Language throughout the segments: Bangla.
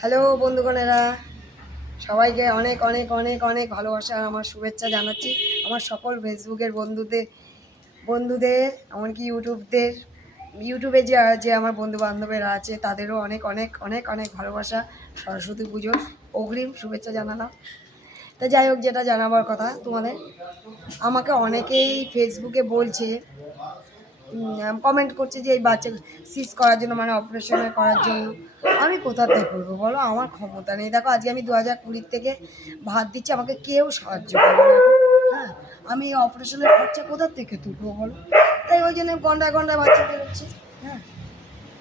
হ্যালো বন্ধুগণেরা, সবাইকে অনেক অনেক অনেক অনেক ভালোবাসা আর আমার শুভেচ্ছা জানাচ্ছি। আমার সকল ফেসবুকের বন্ধুদের এমনকি ইউটিউবে যে যে আমার বন্ধু বান্ধবেরা আছে তাদেরও অনেক অনেক অনেক অনেক ভালোবাসা। সরস্বতী পুজোর অগ্রিম শুভেচ্ছা জানালাম। তা যাই হোক, যেটা জানাবার কথা তোমাদের, আমাকে অনেকেই ফেসবুকে বলছে, কমেন্ট করছে যে এই বাচ্চা সিস করার জন্য, মানে অপারেশন করার জন্য। আমি কোথা থেকে করবো বলো? আমার ক্ষমতা নেই। দেখো, আজকে আমি 2020 থেকে ভাত দিচ্ছি, আমাকে কেউ সাহায্য করে না। হ্যাঁ, আমি অপারেশনের খরচা কোথা থেকে তুলবো বলো? তাই ওই জন্য গন্ডায় গন্ডায় বাচ্চা বেরোচ্ছে। হ্যাঁ,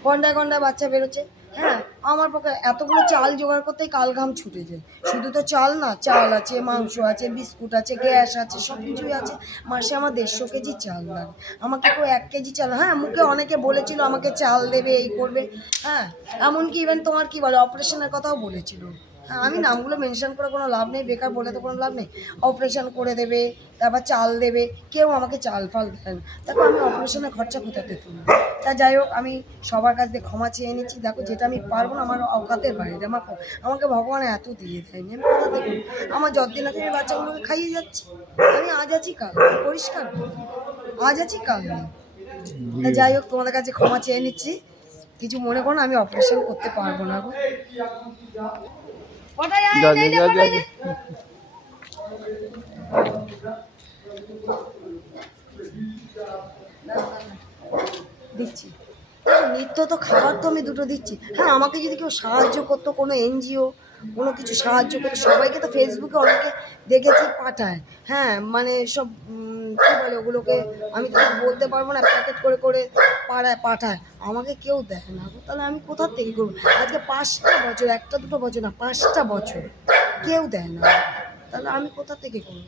গন্ডায় গন্ডায় বাচ্চা বেরোচ্ছে। হ্যাঁ, আমার পক্ষে এতগুলো চাল জোগাড় করতেই কাল ঘাম ছুটে যায়। শুধু তো চাল না, চাল আছে, মাংস আছে, বিস্কুট আছে, গ্যাস আছে, সব কিছুই আছে। মাসে আমার 150 কেজি চাল লাগে। আমাকে কেউ 1 কেজি চাল, হ্যাঁ মুখে অনেকে বলেছিল আমাকে চাল দেবে, এই করবে। হ্যাঁ, এমনকি ইভেন তোমার কি বলে অপারেশনের কথাও বলেছিল। হ্যাঁ, আমি নামগুলো মেনশন করে কোনো লাভ নেই, বেকার বলে তো কোনো লাভ নেই। অপারেশন করে দেবে, তারপর চাল দেবে, কেউ আমাকে চাল ফাল দেয় না। দেখো, আমি অপারেশনের খরচা কোথাতে তুলব? তা যাই হোক, আমি সবার কাছ থেকে ক্ষমা চেয়ে নিচ্ছি। দেখো, যেটা আমি পারবো না, আমার অকাতের বাইরে, আমাকে ভগবান এত দিয়ে দেয়নি, আমি কোথা থেকে? আমার যতদিন আছে আমি বাচ্চাগুলোকে খাইয়ে যাচ্ছি। আমি আজ আছি কাল পরিষ্কার, আজ আছি কাল নেই। তা যাই হোক, তোমাদের কাছে ক্ষমা চেয়ে নিচ্ছি, কিছু মনে করো না, আমি অপারেশন করতে পারবো না গো। দিচ্ছি নিত্য তো খাবার তো আমি দুটো দিচ্ছি। হ্যাঁ, আমাকে যদি কেউ সাহায্য করতো, কোনো এনজিও কোনো কিছু সাহায্য করতো, সবাইকে তো ফেসবুকে অনেকে দেখেছি পাঠায়। হ্যাঁ, মানে সব কী বলে ওগুলোকে, আমি তো বলতে পারবো না, প্যাকেট করে করে পাঠায়। আমাকে কেউ দেয় না। তাহলে আমি কোথা থেকে করবো? আজকে 5টা বছর, একটা দুটো বছর না, 5টা বছর কেউ দেয় না। তাহলে আমি কোথা থেকে করবো?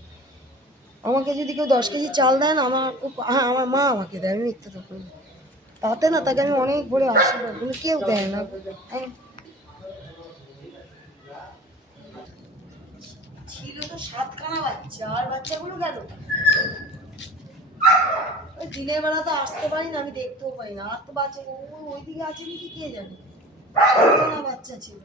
আমাকে যদি কেউ 10 কেজি চাল দেয় না, আমার খুব, হ্যাঁ আমার মা আমাকে দেয়, আমি মিথ্যে তো করি, তাতে না তাকে আমি অনেক ভরে আশীর্বাদ, কিন্তু কেউ দেয় না। হ্যাঁ, ছিল তো 7খানা বাচ্চা, আর বাচ্চাগুলো গেল। ওই দিনের বেলা তো আসতে পারি না, আমি দেখতেও পাই না। আর তো বাচ্চা ওইদিকে আছে নাকি কে জানে। 7খানা বাচ্চা ছিল।